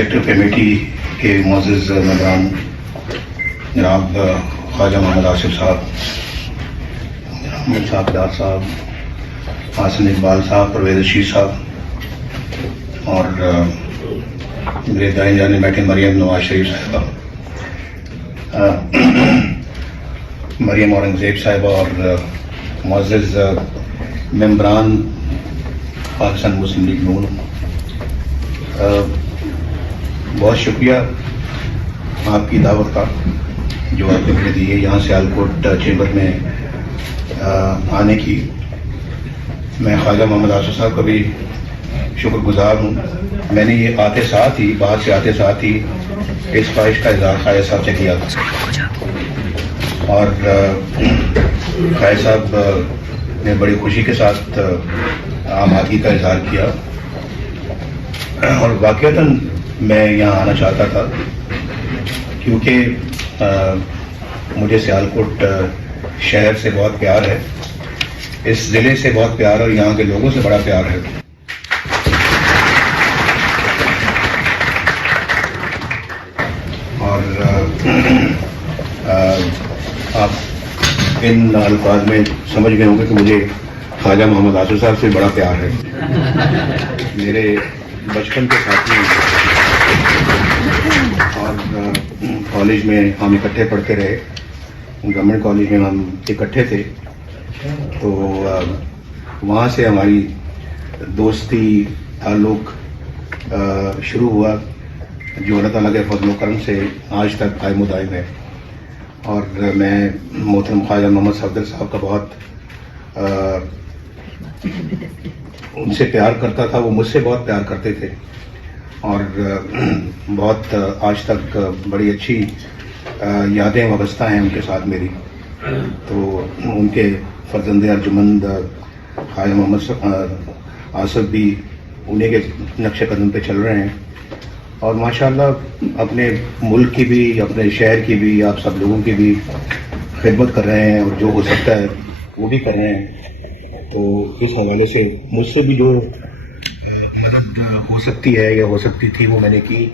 Executive committee کے معزز ممبران جناب خواجہ محمد آصف صاحب، احمد صاحب دار صاحب، حسن اقبال صاحب، پرویز رشید صاحب اور میرے دائیں جانے بیٹھے مریم نواز شریف صاحبہ، مریم اورنگزیب صاحبہ اور معزز ممبران پاکستان مسلم لیگ نون، بہت شکریہ آپ کی دعوت کا جو آپ نے مجھے دی ہے یہاں سیالکوٹ چیمبر میں آنے کی۔ میں خواجہ محمد آصف صاحب کا بھی شکر گزار ہوں۔ میں نے یہ آتے ساتھ ہی باہر سے آتے ساتھ ہی اس خواہش کا اظہار خواجہ صاحب سے کیا تھا اور خواجہ صاحب نے بڑی خوشی کے ساتھ آمادگی کا اظہار کیا اور واقعتاً میں یہاں آنا چاہتا تھا کیونکہ مجھے سیالکوٹ شہر سے بہت پیار ہے، اس ضلع سے بہت پیار ہے اور یہاں کے لوگوں سے بڑا پیار ہے۔ اور آپ ان الفاظ میں سمجھ گئے ہوں گے کہ مجھے خواجہ محمد آصف صاحب سے بڑا پیار ہے۔ میرے بچپن کے ساتھی اور کالج میں ہم اکٹھے پڑھتے رہے، گورنمنٹ کالج میں ہم اکٹھے تھے، تو وہاں سے ہماری دوستی تعلق شروع ہوا جو اللہ تعالیٰ کے فضل و کرم سے آج تک قائم و دائم ہے۔ اور میں محترم خواجہ محمد صفدر صاحب کا بہت ان سے پیار کرتا تھا، وہ مجھ سے بہت پیار کرتے تھے اور بہت آج تک بڑی اچھی یادیں وابستہ ہیں ان کے ساتھ میری۔ تو ان کے فرزند ارجمند خواجہ محمد آصف بھی انہیں کے نقش قدم پہ چل رہے ہیں اور ماشاءاللہ اپنے ملک کی بھی، اپنے شہر کی بھی، آپ سب لوگوں کی بھی خدمت کر رہے ہیں اور جو ہو سکتا ہے وہ بھی کر رہے ہیں۔ تو اس حوالے سے مجھ سے بھی جو مدد ہو سکتی ہے یا ہو سکتی تھی وہ میں نے کی۔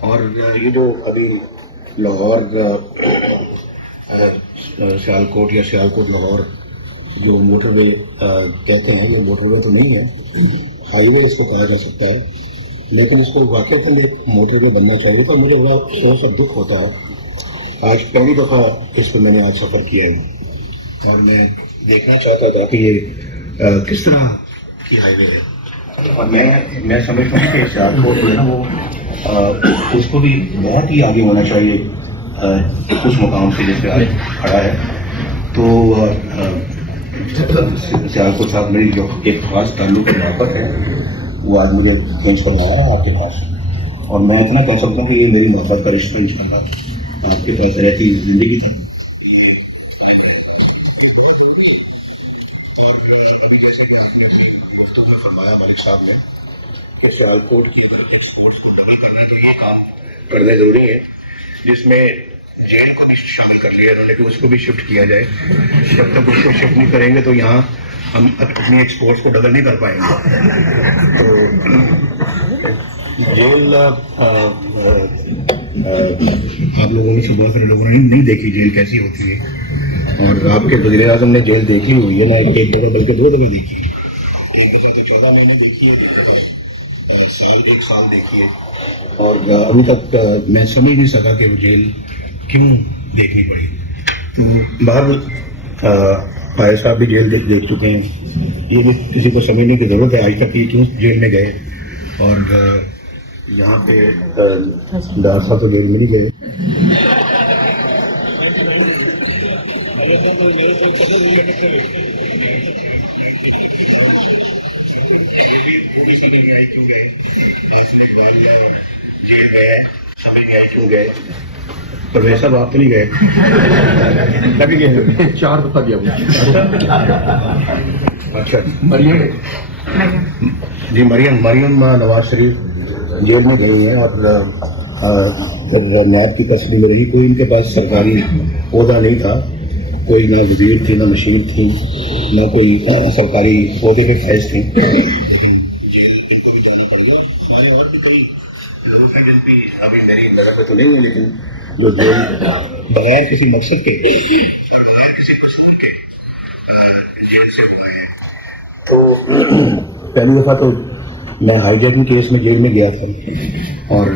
اور یہ جو ابھی لاہور سیالکوٹ یا سیالکوٹ لاہور جو موٹر وے کہتے ہیں، یہ موٹر وے تو نہیں ہے، ہائی وے اس کو کہا جا سکتا ہے، لیکن اس کو واقعی ایک موٹر وے بننا چاہیے تھا۔ مجھے بڑا افسوس اور دکھ ہوتا ہے، آج پہلی دفعہ اس پہ میں نے آج سفر کیا ہے اور میں دیکھنا چاہتا تھا کہ یہ کس طرح کی ہائی وے ہے۔ اور میں سمجھتا ہوں کہ سیالکوٹ جو ہے نا وہ اس کو بھی بہت ہی آگے ہونا چاہیے اس مقام سے جس پہ آج کھڑا ہے۔ تو سیالکوٹ صاحب میری جو ایک خاص تعلق محبت ہے وہ آج مجھے چینج کروایا ہے آپ کے پاس، اور میں اتنا کہہ سکتا ہوں کہ یہ میری محبت کا رشتہ انشاءاللہ آپ کے پاس رہتی زندگی تھی۔ اور ابھی جیسے کہ آپ نے گفتگو میں فرمایا مالک صاحب نے کہ سیالکوٹ کی ایکسپورٹس کو ڈبل کرنا تو یہ کام کرنا ضروری ہے، جس میں جیل کو بھی شامل کر لیا انہوں نے کہ اس کو بھی شفٹ کیا جائے۔ جب تک اس کو شفٹ نہیں کریں گے تو یہاں ہم اپنی ایکسپورٹس کو ڈبل نہیں کر پائیں گے۔ تو جیل آپ لوگوں میں سے بہت سارے لوگوں نے نہیں دیکھی جیل کیسی ہوتی ہے، اور آپ کے وزیر اعظم نے جیل دیکھی ہوئی ہے، نہ ایک دفعہ بلکہ دو دفعہ دیکھی ہے، ایک دفعہ تو 14 مہینے دیکھی ہے، ایک سال دیکھی ہے، اور ابھی تک میں سمجھ نہیں سکا کہ وہ جیل کیوں دیکھنی پڑی۔ تو باہر خواجہ صاحب بھی جیل دیکھ چکے ہیں، یہ بھی کسی کو سمجھنے کی ضرورت ہے آج تک یہ کیوں جیل میں گئے، اور یہاں پہ ڈار صاحب تو جیل میں نہیں گئے۔ پرویز صاحب آپ تو نہیں گئے؟ کبھی گئے؟ 4 دفعہ گیا۔ اچھا جی، مریم نواز شریف جیل میں گئی ہیں اور پھر نیب کی کسٹڈی میں رہی، کوئی ان کے پاس سرکاری عہدہ نہیں تھا، کوئی نہ وزیر تھی، نہ مشیر تھی، نہ کوئی سرکاری عہدے کے فیض تھیں، لیکن جیل ان کو بھی جانا پڑ گیا۔ میں نے اور بھی کئی گرل فرینڈ بھی ابھی میری نظر میں تو نہیں ہے، لیکن جو بغیر کسی مقصد کے تو پہلی دفعہ تو میں ہائی جیکنگ کیس میں جیل میں گیا تھا، اور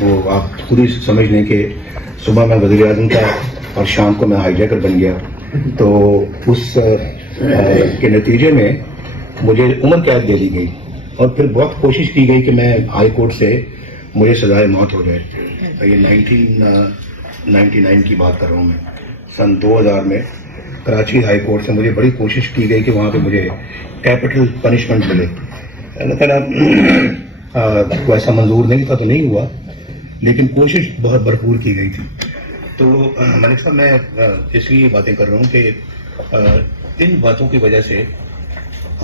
وہ آپ خود ہی سمجھ لیں کہ صبح میں وزیر اعظم تھا اور شام کو میں ہائی جیکر بن گیا. تو اس کے نتیجے میں مجھے عمر قید دے دی گئی، اور پھر بہت کوشش کی گئی کہ میں ہائی کورٹ سے مجھے سزائے موت ہو جائے. یہ 1999 کی بات کر رہا ہوں میں. سن 2000 میں کراچی ہائی کورٹ سے مجھے بڑی کوشش کی گئی کہ وہاں پہ مجھے کیپٹل پنشمنٹ ملے. اللہ تعالیٰ کو ایسا منظور نہیں تھا تو نہیں ہوا، لیکن کوشش بہت بھرپور کی گئی تھی. تو ملک صاحب، میں اس لیے باتیں کر رہا ہوں کہ ان باتوں کی وجہ سے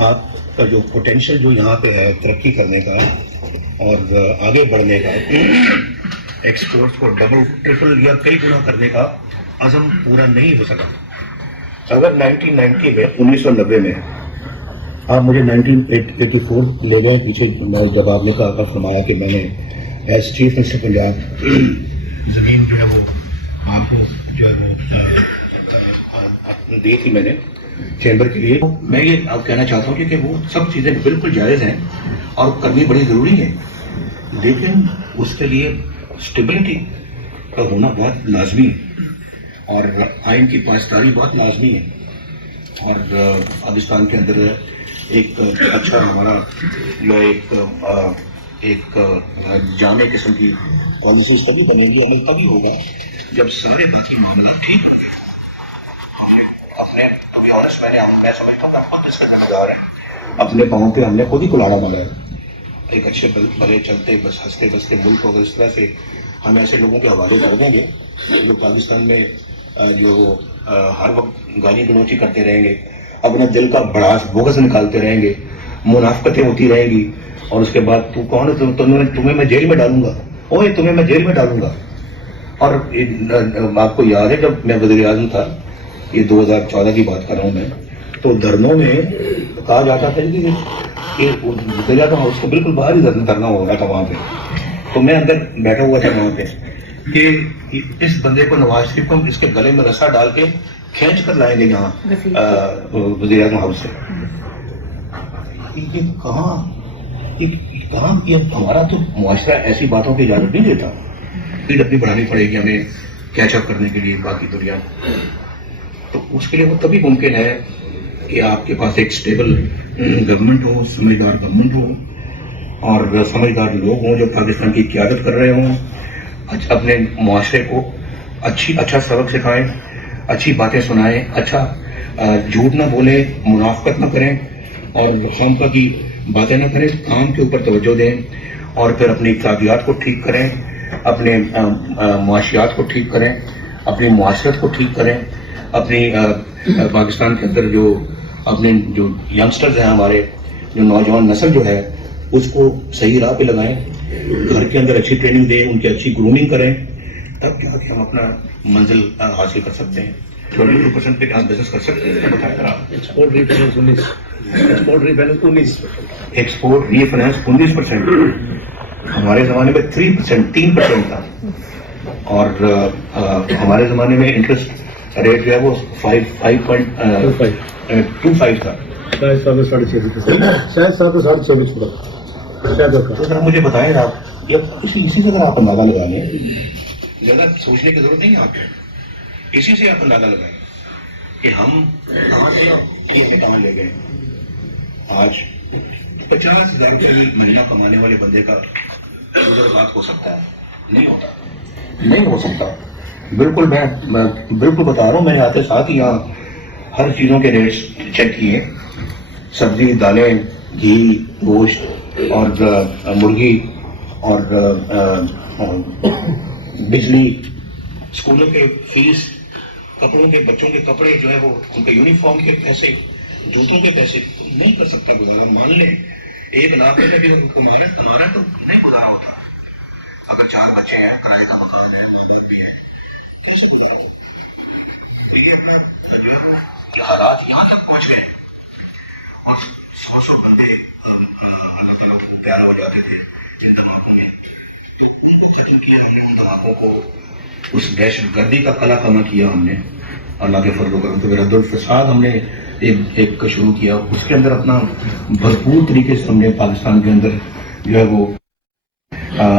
آپ کا جو پوٹینشیل جو یہاں پہ ہے ترقی کرنے کا اور آگے بڑھنے کا، ایکسپورٹ کو ڈبل ٹرپل یا کئی گنا کرنے کا عزم پورا نہیں ہو سکا. اگر 1990 میں 1990 میں آپ مجھے 1984 لے گئے پیچھے، جب آپ نے کہا فرمایا کہ میں نے ایز چیف منسٹر پنجاب زمین جو ہے وہ آپ کو جو ہے دی تھی میں نے چیمبر کے لیے. میں یہ آپ کہنا چاہتا ہوں کہ وہ سب چیزیں بالکل جائز ہیں اور کرنی بڑی ضروری ہے، لیکن اس کے لیے اسٹیبلٹی کا ہونا بہت لازمی ہے اور آئین کی پاسداری بہت لازمی ہے. اور پاکستان کے اندر ایک اچھا ہمارا جو ایک جامع قسم کی پالیسیز تبھی بنے گی، عمل تبھی ہوگا جب سارے باقی معاملات ٹھیک. میں سمجھتا ہوں کہ خود اس کا ذمہ دار ہے، اپنے پاؤں پہ ہم نے خود ہی کلاڑا مارا ہے. ایک اچھے بھلے چلتے بس ہنستے بستے ملک کو اس طرح سے ہم ایسے لوگوں کے حوالے کر دیں گے جو پاکستان میں جو ہر وقت گالی گلوچی کرتے رہیں گے، اپنا دل کا بڑاس بغض نکالتے رہیں گے، منافقتیں ہوتی رہیں گی، اور اس کے بعد تو کون ہے، تمہیں میں جیل میں ڈالوں گا، اوے تمہیں میں جیل میں ڈالوں گا. اور آپ کو یاد ہے جب میں وزیر اعظم تھا، یہ 2014 کی بات کر رہا ہوں میں، تو دھرنوں میں کہا جاتا تھا کہ وزیر اعظم اس کو بالکل باہر ہی دھرنا ہو رہا تھا وہاں پہ، تو میں اندر بیٹھا ہوا تھا وہاں پہ کہ اس بندے کو نواز شریف کو اس کے گلے میں رسا ڈال کے کھینچ کر لائیں گے یہاں وزیر اعظم ہاؤس سے. یہ کہاں یہ ہمارا تو معاشرہ ایسی باتوں کی اجازت نہیں دیتا. اسپیڈ اپنی بڑھانی پڑے گی ہمیں کیچ اپ کرنے کے لیے باقی دنیا. تو اس کے لیے وہ تبھی ممکن ہے کہ آپ کے پاس ایک اسٹیبل گورنمنٹ ہو، سمجھدار گورنمنٹ ہو اور سمجھدار لوگ ہوں جو پاکستان کی قیادت کر رہے ہوں، اپنے معاشرے کو اچھا سبق سکھائیں، اچھی باتیں سنائیں، اچھا جھوٹ نہ بولیں، منافقت نہ کریں اور خامخواہ کی باتیں نہ کریں، کام کے اوپر توجہ دیں اور پھر اپنی اقتصادیات کو ٹھیک کریں، اپنے معاشیات کو ٹھیک کریں، اپنی معاشرت کو ٹھیک کریں، اپنی پاکستان کے اندر جو اپنے جو ینگسٹرز ہیں، ہمارے جو نوجوان نسل جو ہے اس کو صحیح راہ پہ لگائیں، گھر کے اندر اچھی ٹریننگ دیں، ان کی اچھی گرومنگ کریں، تب کیا کہ ہم اپنا منزل حاصل کر سکتے ہیں. 22% پہ ہم بزنس کر سکتے ہیں. بتائیں ذرا. ایکسپورٹ ری فائنانس 19%، ہمارے زمانے میں 3% تھا، اور ہمارے زمانے میں انٹرسٹ ریٹ جو ہے وہ 5.25 تھا. شاید صاحب 6.5 تو ذرا مجھے بتائیں آپ، اسی سے اگر آپ اندازہ لگا لیں، زیادہ سوچنے کی ضرورت نہیں ہے آپ کو، اسی سے آپ اندازہ لگائیں کہ ہم کہاں سے یہ کہاں لے گئے. آج 50,000 روپے مہینہ کمانے والے بندے کا بات ہو سکتا ہے؟ نہیں ہوتا، نہیں ہو سکتا. بالکل میں بالکل بتا رہا ہوں، میں نے آتے ساتھ ہی یہاں ہر چیزوں کے ریٹس چیک کیے، سبزی، دالیں، گھی، گوشت اور مرغی اور بجلی، اسکولوں کے فیس، کپڑوں کے، بچوں کے کپڑے جو ہے وہ ان کے یونیفارم کے پیسے، جوتوں کے پیسے نہیں کر سکتا گزارا. مان لیں 1 لاکھ روپے کمانا تو نہیں گزارا ہوتا. اگر 4 بچے ہیں، کرائے کا مکان ہے، ماں باپ بھی ہے، کیسے گزارا ہوتا؟ لیکن اپنا جو ہے وہ حالات یہاں تک پہنچ گئے اور 100 بندے اللہ تعالیٰ کو پیارا ہو جاتے تھے ان دماغوں میں. کو ختم کیا ہم نے, ان دھماکوں کو, اس دہشت گردی کا قلع کما کیا ہم نے اللہ کے فضل و کرم. تو رد الفساد ہم نے ایک شروع کیا, اس کے اندر اپنا بھرپور طریقے سے ہم نے پاکستان کے اندر جو ہے وہ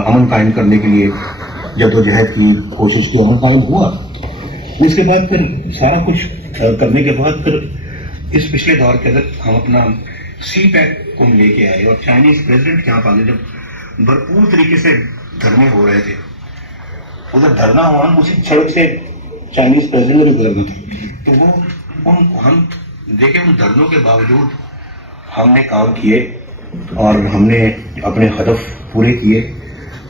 امن قائم کرنے کے لیے جدوجہد کی, کوشش کی, امن قائم ہوا. اس کے بعد پھر سارا کچھ کرنے کے بعد پھر اس پچھلے دور کے اندر ہم اپنا سی پیک کو لے کے آئے, اور چائنیز پریزیڈنٹ کے یہاں پہ جب بھرپور طریقے سے دھرنے ہو رہے تھے, ادھر دھرنا ہوا, اسی سڑک سے چائنیز پریزیڈنٹ نے گزرنا تھا, تو وہ ہم دیکھیں ان دھرنوں کے باوجود ہم نے کام کیے اور ہم نے اپنے ہدف پورے کیے.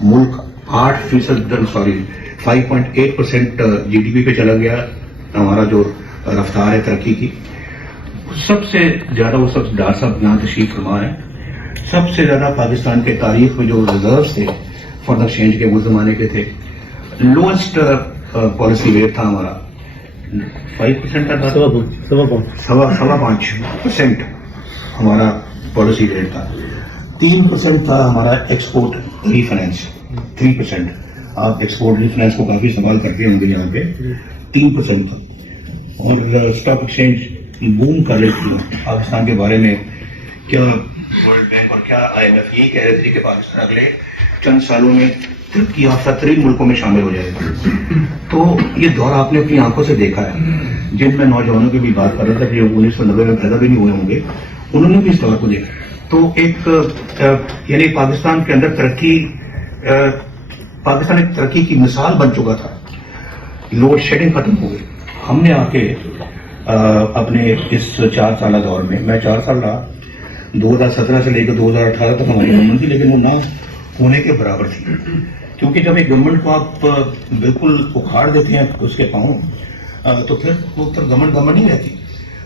ملک 5.8% جی ڈی پی پہ چلا گیا. ہمارا جو رفتار ہے ترقی کی, سب سے زیادہ, وہ سب ڈاکٹر صاحب یہاں تشریف فرما ہے, سب سے زیادہ پاکستان کے تاریخ میں جو ریزروز تھے فارن ایکسچینج کے وہ زمانے کے تھے, لوئسٹ پالیسی ریٹ تھا ہمارا 5% تھا, 5.25% ہمارا پالیسی ریٹ تھا. 3% تھا ہمارا ایکسپورٹ ری فائنینس, 3%. آپ ایکسپورٹ ری فائنینس کو کافی استعمال کرتے ہوں گے یہاں پہ. 3% تھا. اور اسٹاک ایکسچینج بوم کر رہی تھی پاکستان کے بارے میں. کیا ورلڈ بینک اور کیا آئی ایم ایف یہ کہہ رہے تھے کہ پاکستان اگلے چند سالوں میں ترقی یافتہ ترین ملکوں میں شامل ہو جائے گا. تو یہ دور آپ نے اپنی آنکھوں سے دیکھا ہے. جن میں نوجوانوں کی بھی بات کر رہا تھا کہ 1990 میں پیدا بھی نہیں ہوئے ہوں گے, انہوں نے بھی اس دور کو دیکھا. تو ایک یعنی پاکستان کے اندر پاکستان ایک ترقی کی مثال بن چکا تھا. لوڈ شیڈنگ ختم ہو گئی. ہم نے آ کے اپنے اس 4 سالہ دور میں, میں 4 سال رہا, 2017 سے لے کر 2018 تک ہماری گورنمنٹ تھی, لیکن وہ نہ ہونے کے برابر تھی. کیونکہ جب ایک گورنمنٹ کو آپ بالکل اکھاڑ دیتے ہیں اس کے پاؤں, تو پھر وہ گورنمنٹ نہیں رہتی.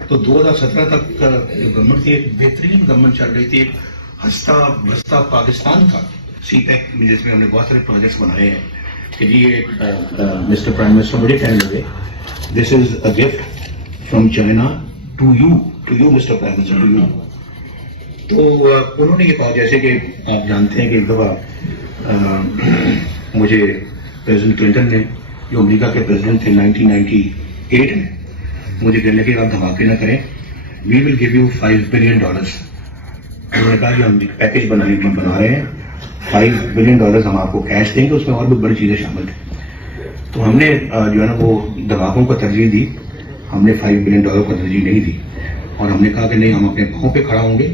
تو 2017 تک گورنمنٹ کی ایک بہترین گورنمنٹ چل رہی تھی, ایک ہنستا بستا پاکستان تھا. سی پیک جس میں ہم نے بہت سارے پروجیکٹس بنائے ہیں کہ جی یہ مسٹر پرائم منسٹر مجھے کہنے لگے, this is a gift from China to you mister prime minister, to you. تو انہوں نے یہ کہا, جیسے کہ آپ جانتے ہیں کہ ایک دفعہ مجھے پریزیڈنٹ کلنٹن نے, جو امریکہ کے پریزیڈنٹ تھے 1998 میں, مجھے کہنے لگے آپ دھماکے نہ کریں, وی ول گیو یو $5 بلین. انہوں نے کہا کہ ہم پیکج بنا رہے ہیں, $5 بلین ہم آپ کو کیش دیں گے, اس میں اور بھی بڑی چیزیں شامل تھیں. تو ہم نے جو ہے نا وہ دھماکوں کو ترجیح دی, ہم نے $5 بلین کو ترجیح نہیں دی, اور ہم نے کہا کہ نہیں, ہم اپنے پاؤں پہ کھڑا ہوں گے.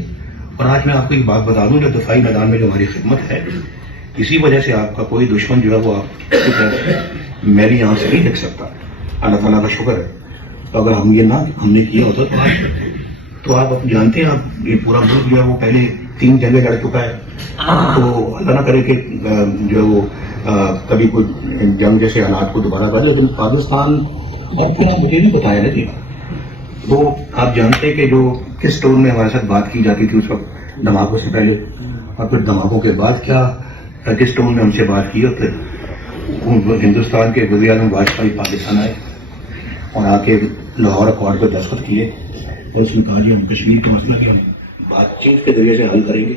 اور آج میں آپ کو ایک بات بتا دوں, جو دفاعی میدان میں جو ہماری خدمت ہے, اسی وجہ سے آپ کا کوئی دشمن جو ہے وہ آپ کی طرف میری آنکھ سے نہیں دیکھ سکتا. اللہ تعالیٰ کا شکر ہے. تو اگر ہم نے کیا ہوتا تو آپ جانتے ہیں, آپ یہ پورا ملک جو ہے وہ پہلے 3 جنگیں لڑ چکا ہے. تو اللہ نہ کرے کہ جو ہے وہ کبھی کوئی جنگ جیسے حالات کو دوبارہ کر, لیکن پاکستان, اور پھر آپ مجھے نہیں بتایا نا جی, وہ آپ جانتے ہیں کہ جو کس ٹون میں ہمارے ساتھ بات کی جاتی تھی اس وقت دھماکوں سے پہلے, اور پھر دھماکوں کے بعد کیا کس ٹون میں ہم سے بات کی. اور پھر ہندوستان کے وزیر اعظم واجپئی پاکستان آئے اور آ کے لاہور اکارڈ پہ دستخط کیے, اور اس نے کہا جی ہم کشمیر کا مسئلہ کہ ہم بات چیت کے ذریعے سے حل کریں گے.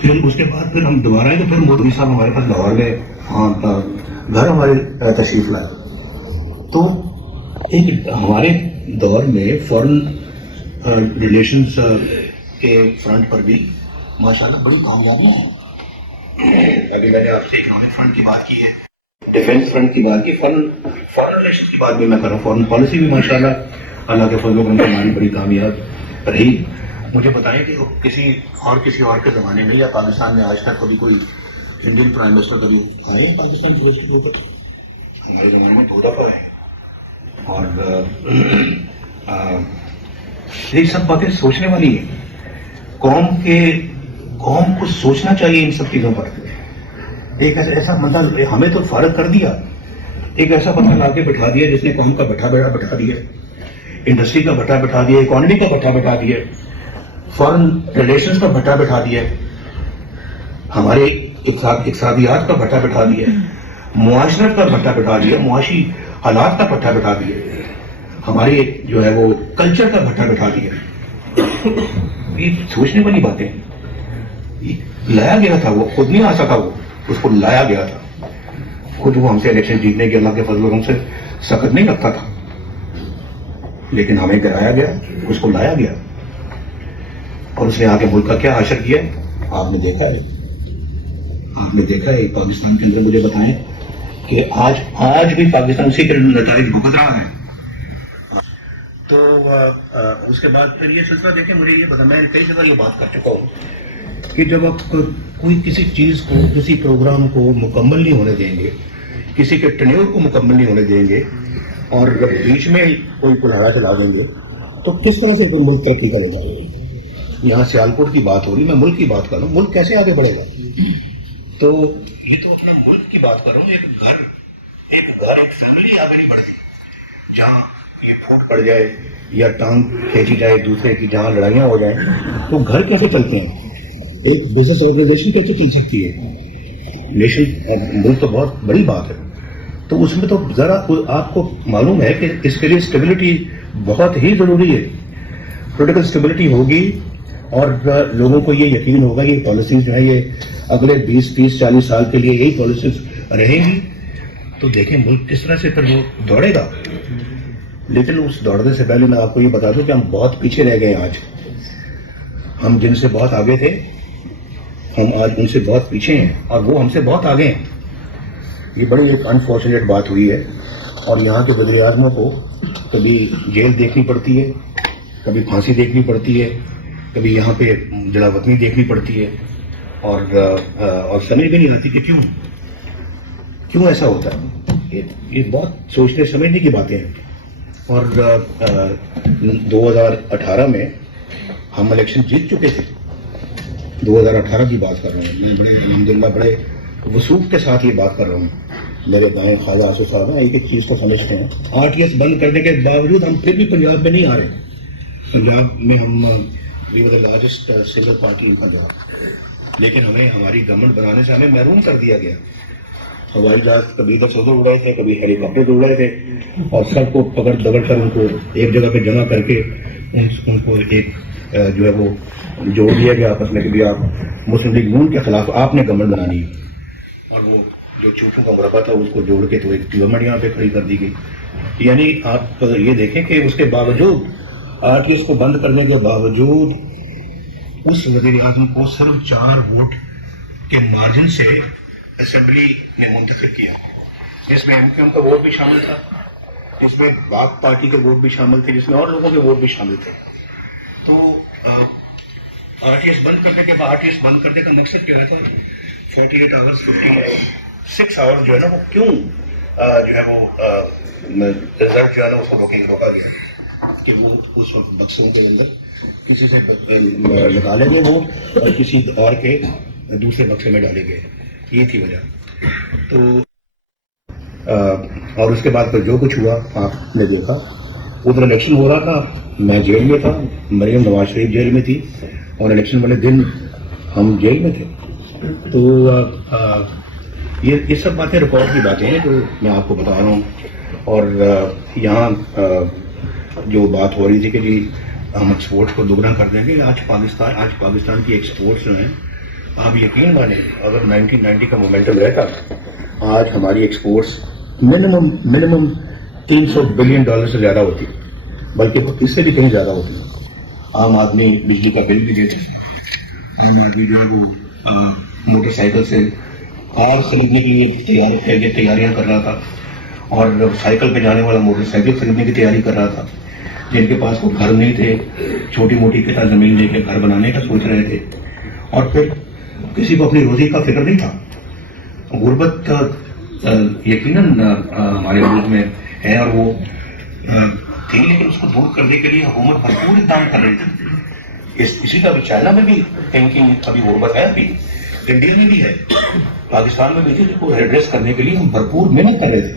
پھر اس کے بعد پھر ہم دوبارہ آئے, تو پھر مودی صاحب ہمارے پاس لاہور میں گھر ہمارے تشریف لائے. تو ایک ہمارے دور میں فارن ریلیشنز کے فرنٹ پر بھی ماشاءاللہ بڑی کامیابیاں ہیں. ابھی میں نے آپ سے اکنامک فرنٹ کی بات کی ہے, ڈیفینس فرنٹ کی بات کی, فارن ریلیشنز کی بات بھی میں کر رہا ہوں. فارن پالیسی بھی ماشاءاللہ اللہ کے فضل و کرم سے ہماری بڑی کامیاب رہی. مجھے بتائیں کہ کسی اور کے زمانے میں یا پاکستان میں آج تک کبھی کوئی انڈین پرائم منسٹر کبھی آئے ہیں پاکستان کی وجہ کے اوپر؟ ہمارے زمانے میں 2 دفعہ آئے. اور یہ سب باتیں سوچنے والی ہیں. قوم کو سوچنا چاہیے ان سب چیزوں پر. ایک ایسا مطلب ہمیں تو فارغ کر دیا, ایک ایسا بندہ لا کے بٹھا دیا جس نے قوم کا بٹھا دیا, انڈسٹری کا بٹھا بٹھا دیا, اکانومی کا بٹھا بٹھا دیا, فارن ریلیشنز کا بٹھا بٹھا دیا, ہمارے اقتصادیات کا بٹھا بٹھا دیا, معاشرت کا بٹھا بٹھا دیا, معاشی حالات کا بٹھا بٹھا دیا, ہمارے جو ہے وہ کلچر کا بٹھا بٹھا دیا. یہ سوچنے والی باتیں. لایا گیا تھا, وہ خود نہیں آ سکا, وہ اس کو لایا گیا تھا. خود وہ ہم سے الیکشن جیتنے کے اللہ کے فضل و کرم سے سخت نہیں لگتا تھا, لیکن ہمیں گرایا گیا, اس کو لایا گیا, اور اس نے آ کے ملک کا کیا حشر کیا آپ نے دیکھا ہے. آپ نے دیکھا ہے پاکستان کے اندر. مجھے بتائیں کہ آج بھی پاکستان اسی کے نتائج بھگت رہا ہے. تو اس کے بعد پھر یہ سلسلہ دیکھیں, مجھے یہ بتا, میں کئی جگہ یہ بات کر چکا ہوں کہ جب آپ کوئی کسی چیز کو, کسی پروگرام کو مکمل نہیں ہونے دیں گے, کسی کے ٹنیور کو مکمل نہیں ہونے دیں گے, اور جب بیچ میں کوئی کلہاڑا چلا دیں گے, تو کس طرح سے کوئی ملک ترقی کرے گا. یہاں سیالکوٹ کی بات ہو رہی, میں ملک کی بات کر رہا ہوں. ملک کیسے آگے بڑھے گا؟ تو یہ تو اپنا ملک کی بات کر رہا ہوں. ایک گھر ایک فیملی آگے نہیں بڑھے گی. جہاں یہ پھوٹ پڑ جائے یا ٹانگ کھینچی جائے دوسرے کی, جہاں لڑائیاں ہو جائیں, تو گھر کیسے چلتے ہیں؟ ایک بزنس آرگنائزیشن کیسے چل سکتی ہے؟ نیشن ملک تو بہت بڑی بات ہے. تو اس میں تو ذرا آپ کو معلوم ہے کہ اس کے لیے اسٹیبلٹی بہت ہی ضروری ہے. پولیٹیکل اسٹیبلٹی ہوگی اور لوگوں کو یہ یقین ہوگا کہ یہ پالیسیز جو ہے یہ اگلے 20-30-40 سال کے لیے یہی پالیسیز رہیں گی, تو دیکھیں ملک کس طرح سے پھر وہ دوڑے گا. لیکن اس دوڑنے سے پہلے میں آپ کو یہ بتا دوں کہ ہم بہت پیچھے رہ گئے. آج ہم جن سے بہت آگے تھے, ہم آج ان سے بہت پیچھے ہیں, اور وہ ہم سے بہت آگے ہیں. یہ بڑی ایک انفارچونیٹ بات ہوئی ہے. اور یہاں کے وزیر اعظموں کو کبھی جیل دیکھنی پڑتی ہے, کبھی پھانسی دیکھنی پڑتی ہے, کبھی یہاں پہ جلا وطنی دیکھنی پڑتی ہے, اور سمجھ بھی نہیں آتی کہ کیوں ایسا ہوتا ہے. یہ بہت سوچنے سمجھنے کی باتیں ہیں. اور 2018 میں ہم الیکشن جیت چکے تھے. 2018 کی بات کر رہے ہیں. میں بڑے الحمدللہ بڑے وثوق کے ساتھ یہ بات کر رہا ہوں. میرے دائیں خواجہ آصف صاحب ہیں, ایک چیز کو سمجھتے ہیں. RTS بند کرنے کے باوجود ہم پھر بھی پنجاب میں نہیں آ رہے. پنجاب میں ہم we are the largest single party in Punjab, لیکن ہمیں ہماری گورنمنٹ بنانے سے ہمیں محروم کر دیا گیا. ہوائی جہاز کبھی ادھر سے ادھر اڑ رہے تھے, کبھی ہیلی کاپٹر اڑ رہے تھے, اور سب کو پکڑ دبڑ کر ان کو ایک جگہ پہ جمع کر کے ان کو ایک جو ہے وہ جوڑ دیا گیا آپس میں کہ بھی آپ مسلم لیگ نون کے خلاف آپ نے گورنمنٹ بنانی ہے. اور وہ جو چوٹوں کا مربع تھا اس کو جوڑ کے تو ایک گورنمنٹ یہاں پہ کھڑی کر دی گئی. یعنی آپ یہ دیکھیں کہ اس کے باوجود RTS کو بند کرنے کے باوجود اس وزیر اعظم کو صرف 4 ووٹ کے مارجن سے اسمبلی نے منتخب کیا, جس میں MQM کا ووٹ بھی شامل تھا, جس میں باغ پارٹی کے ووٹ بھی شامل تھے, جس میں اور لوگوں کے ووٹ بھی شامل تھے. تو RTS بند کرنے کا مقصد کیا تھا؟ 48 آورس 56 آورس جو ہے نا وہ کیوں جو ہے وہ رزلٹ جو ہے نا اس کو روکا گیا کہ وہ اس وقت بکسوں کے اندر کسی سے نکالے گئے وہ, اور کسی اور کے دوسرے بکسے میں ڈالے گئے. یہ تھی وجہ. تو اور اس کے بعد پھر جو کچھ ہوا آپ نے دیکھا. ادھر الیکشن ہو رہا تھا, میں جیل میں تھا, مریم نواز شریف جیل میں تھی, اور الیکشن والے دن ہم جیل میں تھے. تو یہ سب باتیں ریکارڈ کی باتیں ہیں جو میں آپ کو بتا رہا ہوں. اور یہاں جو بات ہو رہی تھی کہ جی ہم ایکسپورٹ کو دوگنا کر دیں گے, آج پاکستان کی ایکسپورٹس جو ہیں, آپ یقین مانیں اگر 1990 کا مومنٹم رہتا آج ہماری ایکسپورٹس منیمم $300 بلین سے زیادہ ہوتی, بلکہ اس سے بھی کہیں زیادہ ہوتی. عام آدمی بجلی کا بل بھی دیتے, عام آدمی جو ہے وہ موٹر سائیکل سے کار خریدنے کے لیے تیاریاں کر رہا تھا, اور سائیکل پہ جانے والا موٹر سائیکل خریدنے کی تیاری کر رہا تھا. جن کے پاس کوئی گھر نہیں تھے, چھوٹی موٹی کتنا زمین لے کے گھر بنانے کا سوچ رہے تھے, اور پھر کسی کو اپنی روزی کا فکر نہیں تھا. غربت یقیناً ہمارے ملک میں ہے, اور وہ تھی, لیکن اس کو دور کرنے کے لیے حکومت بھرپور اقدام کر رہی تھی. اسی کا بھی چائنا میں بھی کہیں ابھی غربت ہے, ابھی انڈیا میں بھی ہے, پاکستان میں بھی تھی, جس کو ایڈریس کرنے کے لیے ہم بھرپور محنت کر رہے تھے.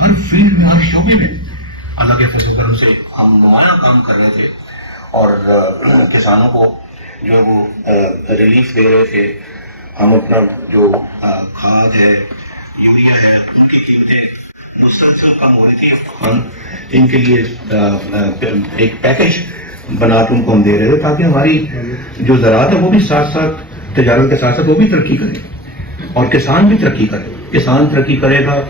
ہر فیلڈ میں, ہر شعبے میں اللہ کے فضل و کرم سے ہم نمایاں کام کر رہے تھے, اور کسانوں کو جو وہ ریلیف دے رہے تھے. ہم اپنا جو کھاد ہے, یوریا ہے, ان کی قیمتیں مسلسل کم ہو رہی تھی. ہم ان کے لیے ایک پیکج بنا کے ان کو ہم دے رہے تھے, تاکہ ہماری جو زراعت ہے وہ بھی ساتھ ساتھ تجارت کے ساتھ ساتھ وہ بھی ترقی کرے. اور کسان بھی ترقی کرے. کسان ترقی کرے گا،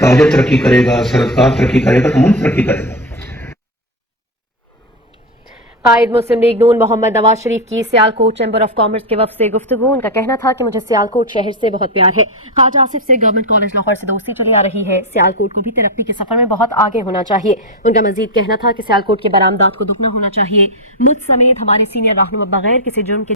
تاجر ترقی کرے گا، صنعتکار ترقی کرے گا تو ملک ترقی کرے گا. قائد مسلم لیگ نون محمد نواز شریف کی سیالکوٹ چیمبر آف کامرس کے وفد سے گفتگو. ان کا کہنا تھا کہ مجھے سیالکوٹ شہر سے بہت پیار ہے. خواجہ آصف سے گورنمنٹ کالج لاہور سے دوستی چلی آ رہی ہے. سیالکوٹ کو بھی ترقی کے سفر میں بہت آگے ہونا چاہیے. ان کا مزید کہنا تھا کہ سیالکوٹ کے برآمدات کو دگنا ہونا چاہیے. مجھ سمیت ہمارے سینئر رہنما بغیر کسی جرم کے